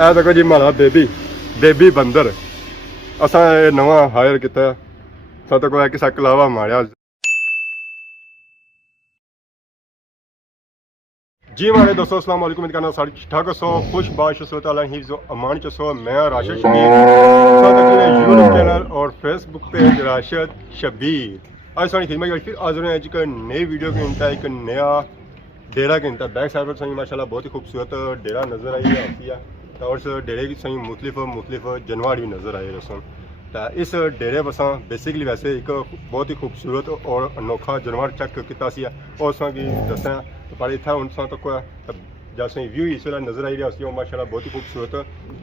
ਇਹ ਦੇਖੋ ਜੀ ਮਾਰਾ ਬੇਬੀ ਬੰਦਰ असा नवा हायर किया सब तो कोई किसा कलावा मारिया जी मारे दोस्तों अस्सलाम वालेकुम कहना सारी ठीक ठाक सो खुश बाश हिफ्ज़ो अमान चो मैं राशिद शबीर यूट्यूब चैनल और फेसबुक पेज राशिद शबीर आज सारी खिदमत फिर हाजिर हैं एक नई वीडियो के इंता एक नया डेरा के इंता बैक साइड पर सही माशाल्लाह बहुत ही खूबसूरत डेरा नज़र आई है और इस डेरे की सही मुख्तलिफ जानवर भी नज़र आए रसन तो इस डेरे पर बेसिकली वैसे एक बहुत ही खूबसूरत और अनोखा जानवर चेक किया और की दसा पर इतना उन तक जैसे व्यू इस वे नज़र आई रहा माशाल्लाह बहुत ही खूबसूरत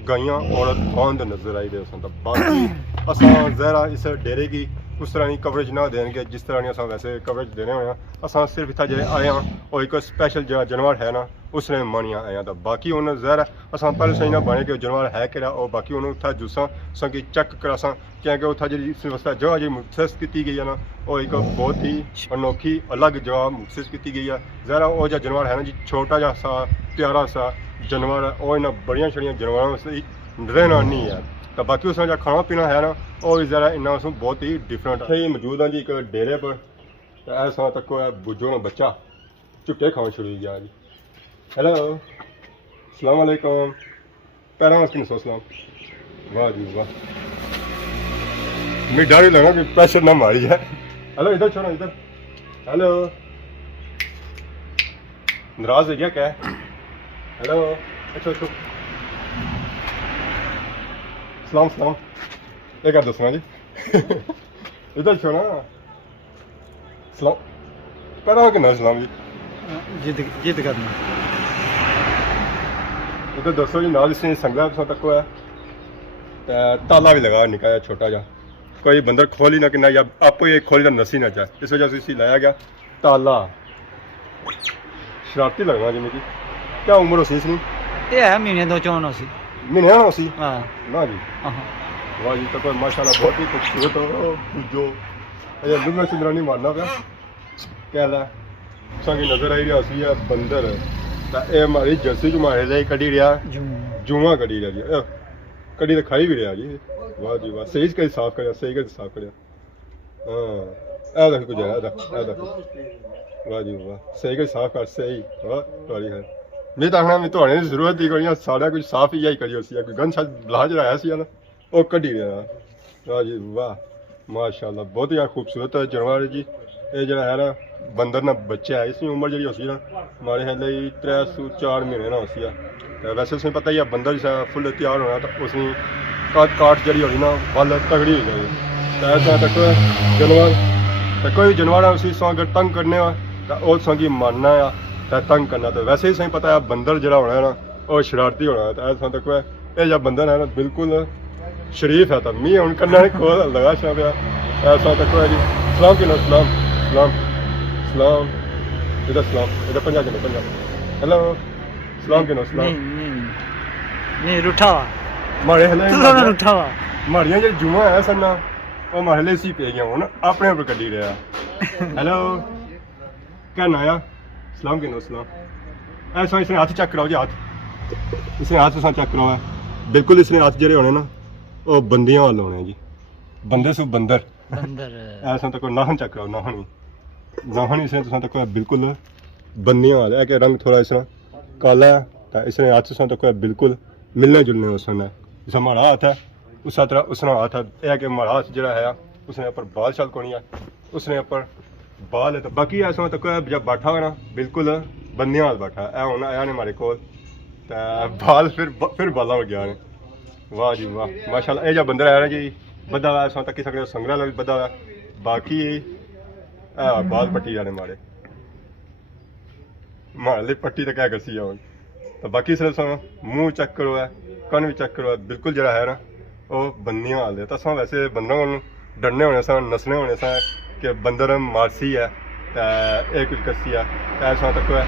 गाइयाँ और बांद नज़र आई रहे सन तो बाकी असा ज़रा इस डेरे की उस तरह की कवरेज ना देंगे जिस तरह की अस वैसे कवरेज देने हुए हैं अस सिर्फ इतना जो आए हैं और एक स्पैशल जो जानवर है ना उसने मानिया आए तो बाकी उन्हें जहर अस पहले सही ना बने कि जानवर है कि और बाकी उन्होंने उत्थे जूसा संगी चेक करा क्योंकि उत्थे जी इस वास्ते जगह जी मुखसिस की गई है ना वो एक बहुत ही अनोखी अलग जगह मुखसिस की गई है जहरा वो जो जानवर है ना जी छोटा जा सा प्यारा सा जानवर है वो इन्हें बड़िया छड़िया जानवरों वास्ते रहना नहीं है तो बाकी उसमें जो खाना पीना है ना वो भी ज़रा इन्ना उसमें बहुत ही डिफरेंट है ही मौजूद है जी एक डेरे पर तो ऐसा तक बुजो ना बच्चा झुट्टे खाना शुरू हो गया जी हेलो अस्सलाम वालेकुम पैरा मस्किन सलाम वाह जी वाह मैं डर ही लगा कि प्रेशर ना मारी है हेलो इधर छोड़ो इधर हेलो नाराज है क्या क्या हेलो अच्छा अच्छा सलाम सलाम एक दसना जी इधर छोड़ा सलाम पैरा किन्ना सलाम जी जिद करना इधर दसो जी नाल इसने संगला तक है ताला भी लगा निकाया छोटा जा कोई बंदर खोली ना कि या आपको ये खोली ना नसी ना चाहे इस वजह से इसी लाया गया ताला शरारती लगना जी मेरी क्या उम्र हो सी इसकी ये है महीने दो चौन सी महीने ना सी हाँ ना जी वाह जी तो माशाल्लाह बहुत ही खूबसूरत हो जो अरे दुनिया से नहीं मारना पाया क्या ला संगी नजर आई रहा सी है बंदर तो ये हमारी जर्सी जो हमारे लिए कड़ी रहा जुआ कड़ी रहा जी कड़ी तो खाई भी रहा जी वाह जी वाह सही कहीं साफ कर सही कहीं साफ कर हाँ देख कुछ वाह जी वाह सही कहीं साफ कर सही वाह तुम्हारी है मैं तो आखना मैं तो आने की जरूरत ही करी सारा कुछ साफ ही यही करी सी कोई गन शायद बलाज रहा सी ना वो कड़ी रहा वाह जी वाह माशाल्लाह बहुत ही खूबसूरत जानवर है जी ये जरा है ना बंदर ना बच्चा है इसकी उम्र जी होती ना हमारे हाल 3-4 महीने ना होती है तो वैसे उसमें पता ही है बंदर जैसा फुल तैयार होना तो उसमें काट जड़ी होनी ना बल तगड़ी हो जाएगी तो ऐसा तक जानवर तो कोई भी जानवर है उसी सौ अगर तंग करने तो वो सौ की मारना है तो तंग करना तो वैसे ही सही पता है बंदर जरा होना है ना वो शरारती होना है तो ऐसा तक ये जब बंदर है ना बिल्कुल शरीफ है तो मी हूँ कन्ना खोल लगा छा पाया ऐसा तक है जी सलाम किलो सलाम सलाम सलाम इधर सलाम इधर 50 किलो 50 हेलो सलाम किलो सलाम नहीं रूठा हुआ मारे हले रूठा हुआ मारियां जो जुआ है सन्ना वो मारे ले सी पे गया हूँ अपने ऊपर कटी रहा हेलो क्या नाया सलाम किलो सलाम ऐसा इसने हाथ चेक कराओ जी हाथ इसने हाथ चेक कराओ बिल्कुल इसने हाथ जरे होने ना वो बंदियां वाल होने जी बंदे सु बंदर ऐसा तक नाहन चेक कराओ नाहन इसने तो तक बिल्कुल बंदियां वाल है कि रंग थोड़ा इसने काला है तो इसने हाथ से तक बिल्कुल मिलने जुलने उसने जैसा हमारा हाथ है उस तरह उसने हाथ है कि हमारा हाथ जरा है उसने ऊपर बाल शाल कोनी है उसने ऊपर बाल है तो बाकी ऐसा तक जब बैठा हुआ ना बिल्कुल बंदियां वाल बैठा है होना आया ने हमारे को बाल फिर बाला हो गया ने वाह जी वाह माशाल्लाह ये जो बंदर है ना जी बदा हुआ ऐसा तक सकते संगला भी बदा हुआ बाकी बाल पट्टी जाने मारे पट्टी तो क्या करसी है तो बाकी सिर्फ मुँह चेक करो है कन भी चेक करो है बिल्कुल जरा है ना वो बंदियां हाल है तो अस वैसे बंदर डरने होने सा नसने होने सा कि बंदर मारसी है ये कुछ कसी है ऐसा तक है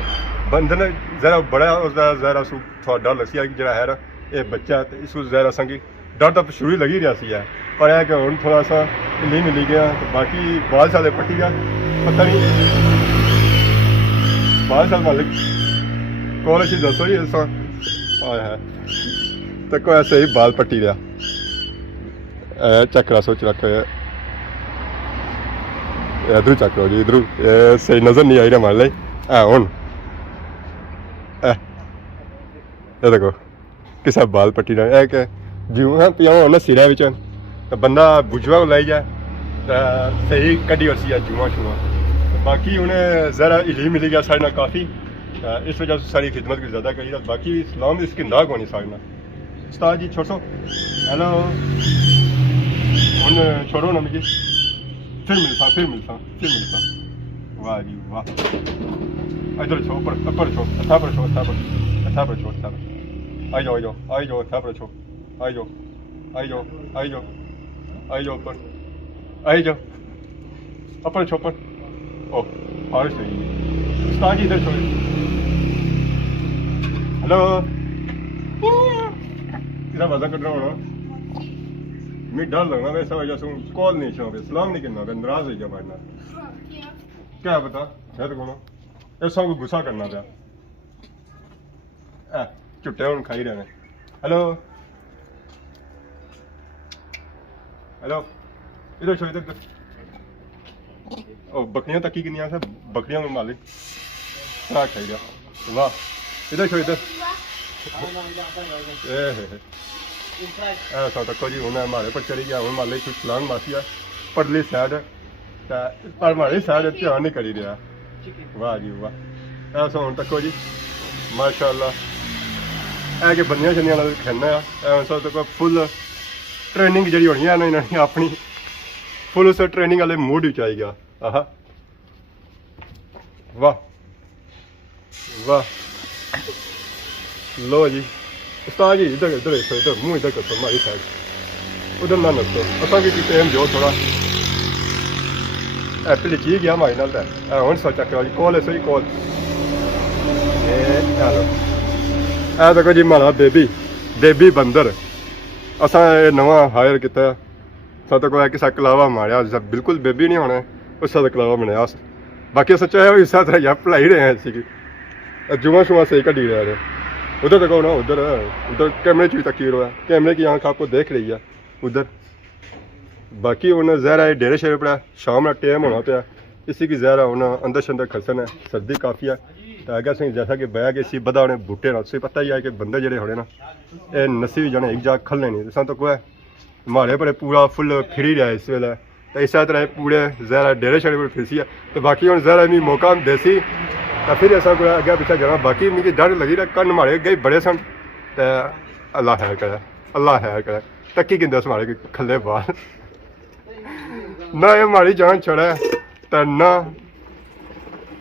बंदर ने जरा बड़ा उसका जरा थोड़ा डर लसी है कि जरा है ना ये बच्चा तो इसको जरा संगी डर तो शुरू ही लगी रहा सी है पर है कि हम थोड़ा सा हिली मिली गया तो बाकी बाल साल पट्टी का पता नहीं बाल साल मालिक कौन अच्छी दसो जी ऐसा आया है तको ऐसे ही बाल पट्टी रहा चक्रा सोच रखे इधर चक्रो जी इधर सही नजर नहीं आई रहा मान ली हूँ ये देखो किसा बाल पट्टी रहा है कि जीव हाँ पिया होना सिरा बिच तो बंदा बुझवा लाई जाए तो सही कड्डी और सी जुआ शुआ बाकी उन्हें ज़रा इली मिली गया साढ़े ना काफ़ी इस वजह से सारी खिदमत की ज़्यादा करी बाकी इस्लाम इसकी नाग होनी साढ़े ना उस्ताद जी छोड़ो हेलो उन्हें छोड़ो ना मुझे फिर मिलता वाह जी वाह इधर छो ऊपर छो अच्छा पर छो आई जाओ अच्छा पर छो आई जाओ ऊपर आई जाओ ऊपर छो ऊपर ओ और सही उस्ताद जी इधर छो हेलो कितना मजा कर रहा हूँ मैं डर लगना वैसा वजह से कॉल नहीं छो सलाम नहीं करना नाराज हो गया भाई क्या बता है तो कौन ऐसा को गुस्सा करना था चुट्टे हूँ खाई रहे हेलो इधर छो इधर ओ बकरियां तक की किनिया से बकरियां में मालिक क्या खाई रहा वाह इधर छो इधर ऐसा तक जी उन्हें हमारे पर चढ़ी गया मान ली कुछ छलांग मासी है परली साइड पर हमारी साइड ध्यान नहीं करी रहा वाह जी वाह ऐसा हूँ तक जी माशाअल्लाह है कि बंदियां शनियां खेलना ऐसा तक फुल ट्रेनिंग जी होनी है ना इन्होंने अपनी फुल उस ट्रेनिंग वाले मूड ही आई गया आहा वाह वाह लो जी उस्ताद जी इधर मुँह इधर करो हमारी साइड उधर ना नसो असा की टाइम जो थोड़ा एप्पल चीज गया हमारे नाल हूँ सोचा करो जी कॉल है सही कॉल देखो जी मारा बेबी बंदर असा नवा हायर किया सात को किसा कलावा मारिया बिल्कुल बेबी नहीं होना उसका कलावा बनाया बाकी सच्चा है इस तरह या भलाई रहे हैं इसी जुआ शुआ सही कड़ी रहे उधर देखो ना उधर कैमरे भी तक रहा है कैमरे की आँख आपको देख रही है उधर बाकी उन्हें जहरा है डेरे शेरे पड़ा शाम का टाइम होना पाया इसी की जहरा उन्हें अंदर शंदर खसन है सर्दी काफ़ी है तो अगर से जैसा कि बह के इसी बदा उन्हें बूटे ना उसे पता ही है कि बंदे जड़े होने ना ये नसी भी जाने एक जा खलने नहीं तो कोई हमारे पर पूरा फुल फिरी रहा है इस वेले तो इस तरह पूरे जहरा डेरे शेरे पर फिरसी है तो बाकी हम जहरा मी मौका देसी तो फिर ऐसा कोई अगे पीछे जाना बाकी मुझे डर लगी रहा कन्न मारे गए बड़े सन तो अल्लाह है करे तक्की गिंदे हमारे खले बाल ना ये हमारी जान छड़ा है तो ना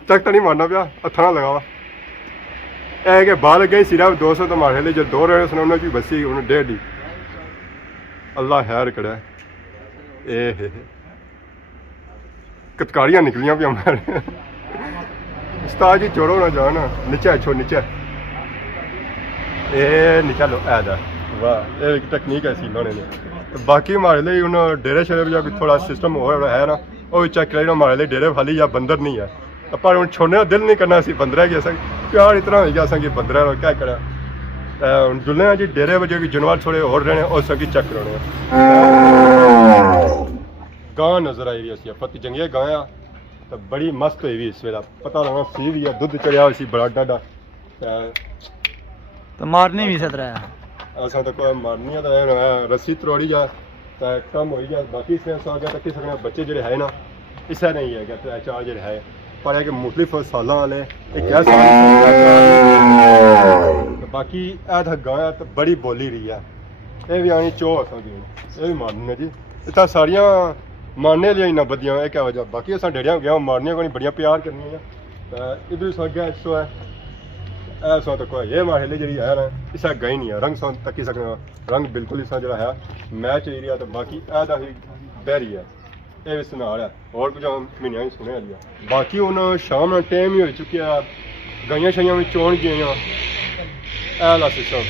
तक तो नहीं मारना पाया हथा ना लगा है कि बाल गई सिर्फ 200 तो मारे लिए जो 2 रहे सुना की बसी उन्हें 1.5 अल्लाह हैर करे ए कतकारियाँ निकलियां भी हमारे उस्ताद जी छोड़ो ना जाना नीचे नीचे नीचे लो ऐदा वाह एक टेक्निक है सी लोने ने बाकी हमारे लिए उन डेरे शेरे में जाके थोड़ा सिस्टम हो रहा है ना वो चेक करें हमारे लिए डेरे खाली या बंदर नहीं है पर हम छोड़ने का दिल नहीं करना सी बंदर है कि प्यार इतना हो गया कि बंदर क्या करा जुलने जी डेरे में जो जानवर थोड़े और रहने और सकी चेक कराने गां नजर आई रही है पत्ती जंगिया गां तो बड़ी मस्त हुई भी इस वेला पता लगा सी भी है दुध चढ़िया हुई बड़ा डाडा तो मारने भी सतरा है ऐसा तो कोई मारनी है तो रस्सी त्रोड़ी जा तो कम हो गया बाकी से आ गया तक सकने बच्चे जो है ना इसे नहीं है क्या चार जो है पर है कि मुख्तलिफ साल वाले बाकी गाय तो बड़ी बोली रही है ये भी आनी चो ये भी मारनी है जी इतना सारिया मारने लिया इन्ना बदियाँ है क्या वजह बाकी अस डेड़िया गया मारनिया को बड़िया प्यार करनी है इधर सो गया सो है ऐसा तो कोई ये मारे जी है ना इसा गई नहीं है रंग सौ तक ही सकना रंग बिल्कुल इस जो है मैच एरिया तो बाकी ऐसा ही बहरी है ये भी सुना रहा है और कुछ महीने ही सुने लिया बाकी उन शाम टाइम ही हो चुकी है गाइया शाइया में चोन गई ऐला सिस्टम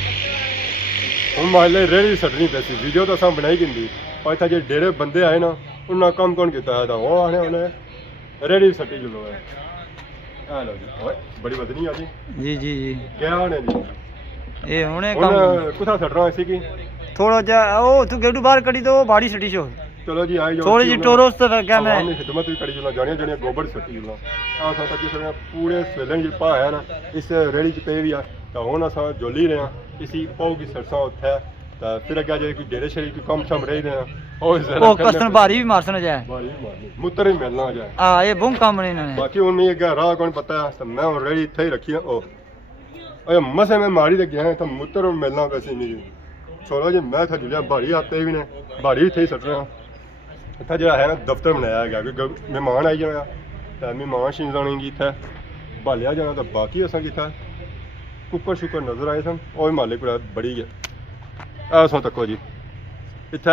हम माले रेड़ी सटनी पैसी वीडियो तो अस बनाई गिंदी और इतना जो डेरे बंदे आए ना उन्हें कम कौन किया है वो आने उन्हें रेड़ी सटी जुलो है लो जी बड़ी बदनी आ जी जी क्या होने जी ਇਹ ਹੁਣੇ ਹੁਣ ਕੰਮ ਕੁੱਥਾ ਛੱਡਣਾ ਸੀ ਕਿ ਥੋੜਾ ਜਿਹਾ ਉਹ ਤੂੰ ਗੇੜੂ ਬਾਹਰ ਕੱਢੀ ਤੋਂ ਬਾੜੀ ਛੱਡੀ ਛੋ ਚਲੋ ਜੀ ਆਈ ਜਾਓ ਥੋੜੀ ਜਿਹੀ ਟੋਰੋਸ ਤੇ ਫਿਰ ਗਿਆ ਮੈਂ ਖਿਦਮਤ ਵੀ ਕਰੀ ਜੁਲਾ ਜਾਣੀਆਂ ਜਿਹੜੀਆਂ ਗੋਬਰ ਸੱਟੀ ਜੁਲਾ ਆ ਸਾਡਾ ਕਿਸੇ ਪੂਰੇ ਸਵੇਲਣ ਜੀ ਪਾ ਹੈ ਨਾ ਇਸ ਰੇੜੀ ਚ ਪਏ ਵੀ ਆ ਤਾਂ ਹੁਣ ਅਸਾਂ ਜੋਲੀ ਰਹੇ ਆ ਇਸੀ ਪਾਉਗੀ ਸਰਸੋਂ ਉੱਥੇ ਤਾਂ ਫਿਰ ਅੱਗੇ ਜੇ ਕੋਈ ਡੇਰੇ ਸ਼ਰੀ ਕੋਈ ਕੰਮ ਸ਼ਮ ਰਹੀ ਰਹੇ ਉਹ ਕਸਨ ਭਾਰੀ ਵੀ ਮਾਰਸਣ ਜਾਏ ਬਾਰੀ ਮਾਰਨੀ ਮੁੱਤਰ ਹੀ ਮਿਲਣਾ ਜਾਏ ਆ ਇਹ ਬਹੁਤ ਕੰਮ ਨੇ ਇਹਨਾਂ ਨੇ ਬਾਕੀ ਹੁਣ ਨਹੀਂ ਅੱਗੇ ਰਾਹ ਕੌਣ ਪਤਾ ਤਾਂ ਮੈਂ ਹੁਣ ਰੇੜੀ ਇੱਥੇ ਹੀ ਰੱਖੀ ਆ ਉਹ ਓਏ ਮਸੇ ਮੈਂ ਮਾਰੀ ਤੇ ਗਿਆ ਤਾਂ ਮੁੱਤਰ ਹੁਣ ਮਿਲਣਾ ਵੈਸੇ ਨਹੀਂ ਛੋੜੋ ਜੀ ਮੈਂ ਤਾਂ ਜੁਲਿਆ ਭਾਰੀ ਆਤੇ ਵੀ ਨੇ ਭਾਰੀ ਇੱਥੇ ਹੀ ਸੱਟ ਰਿਹਾ ਇੱਥੇ ਜਿਹੜਾ ਹੈ ਨਾ ਦਫ਼ਤਰ ਬਣਾਇਆ ਹੈਗਾ ਕਿ ਮਹਿਮਾਨ ਆਈ ਜਾਣਾ ਤਾਂ ਮਹਿਮਾਨ ਸ਼ੀਨ ਜਾਣੇਗੀ ਇੱਥੇ ਭਾਲਿਆ ਜਾਣਾ ਤਾਂ ਬਾਕੀ ਅਸਾਂ ਕਿੱਥੇ ਕੁੱਕਰ ਸ਼ੁਕਰ ਨਜ਼ਰ ਆਏ ਸਨ ਉਹ ਮਾਲੇ ਕੋਲ ਬੜੀ ਹੈ ਆ ਸੋ ਤੱਕੋ ਜੀ ਇੱਥੇ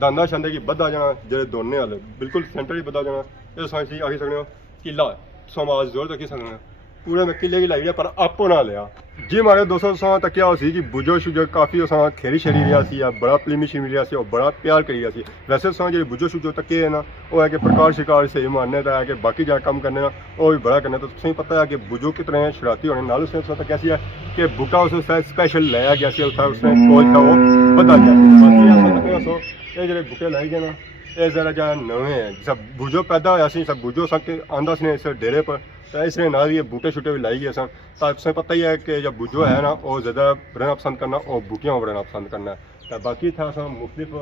ਦਾਂਦਾ ਛੰਦੇ ਕੀ ਵੱਧਾ ਜਾਣਾ ਜਿਹੜੇ ਦੋਨੇ ਵਾਲੇ ਬਿਲਕੁਲ ਸੈਂਟਰ ਹੀ ਵੱਧਾ ਜਾਣਾ ਇਹ ਸਾਂਸੀ ਆਖੀ ਸਕਦੇ ਹੋ ਕਿਲਾ ਸਮਾਜ ਜ਼ੋਰ ਤੱਕ ਸਕਦੇ ਹੋ ਪੂਰੇ ਮੈਂ ਕਿਲੇ ਕੀ ਲਾਈ ਹੈ ਪਰ ਆਪੋ ਨਾ ਲਿਆ ਜੀ ਮਾਰੇ 200 ਸਾਂ ਤੱਕ ਕਿਹਾ ਸੀ ਕਿ ਬੁਝੋ ਸ਼ੁਜੋ ਕਾਫੀ ਅਸਾਂ ਖੇਰੀ ਸ਼ਰੀ ਰਿਹਾ ਸੀ ਆ ਬੜਾ ਪਲੀਮੀ ਸ਼ਿਮੀ ਰਿਹਾ ਸੀ ਉਹ ਬੜਾ ਪਿਆਰ ਕਰੀ ਰਿਹਾ ਸੀ ਵੈਸੇ ਸਾਂ ਜਿਹੜੇ ਬੁਝੋ ਸ਼ੁਜੋ ਤੱਕੇ ਹੈ ਨਾ ਉਹ ਹੈ ਕਿ ਪ੍ਰਕਾਰ ਸ਼ਿਕਾਰ ਸਹੀ ਮਾਨਨੇ ਦਾ ਹੈ ਕਿ ਬਾਕੀ ਜਾ ਕੰਮ ਕਰਨੇ ਨਾ ਉਹ ਵੀ ਬੜਾ ਕਰਨੇ ਤਾਂ ਤੁਸੀਂ ਪਤਾ ਹੈ ਕਿ ਬੁਝੋ ਕਿਤਨੇ ਸ਼ਰਾਰਤੀ ਹੋਣੇ ਨਾਲ ਉਸਨੇ ਤੱਕ कैसी है कि बुका उस स्पेशल लाया गया सी उसने कोच था वो बता गया बाकी ऐसा तक सो ये जो बुके लाई गए ना ये जरा जा नवे हैं सब बुझो पैदा होया सी सब बुझो सब आंदा सी इस डेरे पर तो इसने ना ये बूटे शूटे भी लाई गए सन तो उसने पता ही है कि जब बुझो है ना वो ज़्यादा रहना पसंद करना और बुकियाँ रहना पसंद करना तो बाकी था सब मुख्तलिफ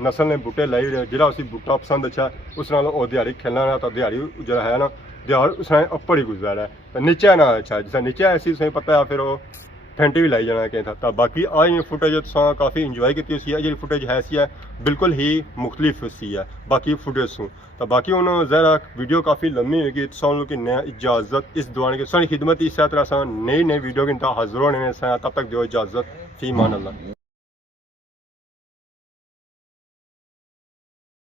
नस्ल ने बूटे लाई रहे जिला उसी बूटा पसंद अच्छा उस नाल वो दिहाड़ी खेलना ना तो दिहाड़ी जो है ना दिहाड़ उसने अप्पर ही गुजारा है तो नीचे ना अच्छा जैसे नीचे ऐसी उसे पता है फिर वो फैंटी भी लाई जाना कहीं था तो बाकी आज फुटेज काफ़ी इंजॉय की सी है जी फुटेज है सी है बिल्कुल ही मुख्तलिफ सी है बाकी फुटेज सू तो बाकी उन्होंने ज़रा वीडियो काफ़ी लम्बी होगी तो लोगों की नया इजाज़त इस दुआने की सारी खिदमत इस तरह नई वीडियो की इंतहा हाजिर होने तब तक दो इजाज़त फी मान अल्लाह।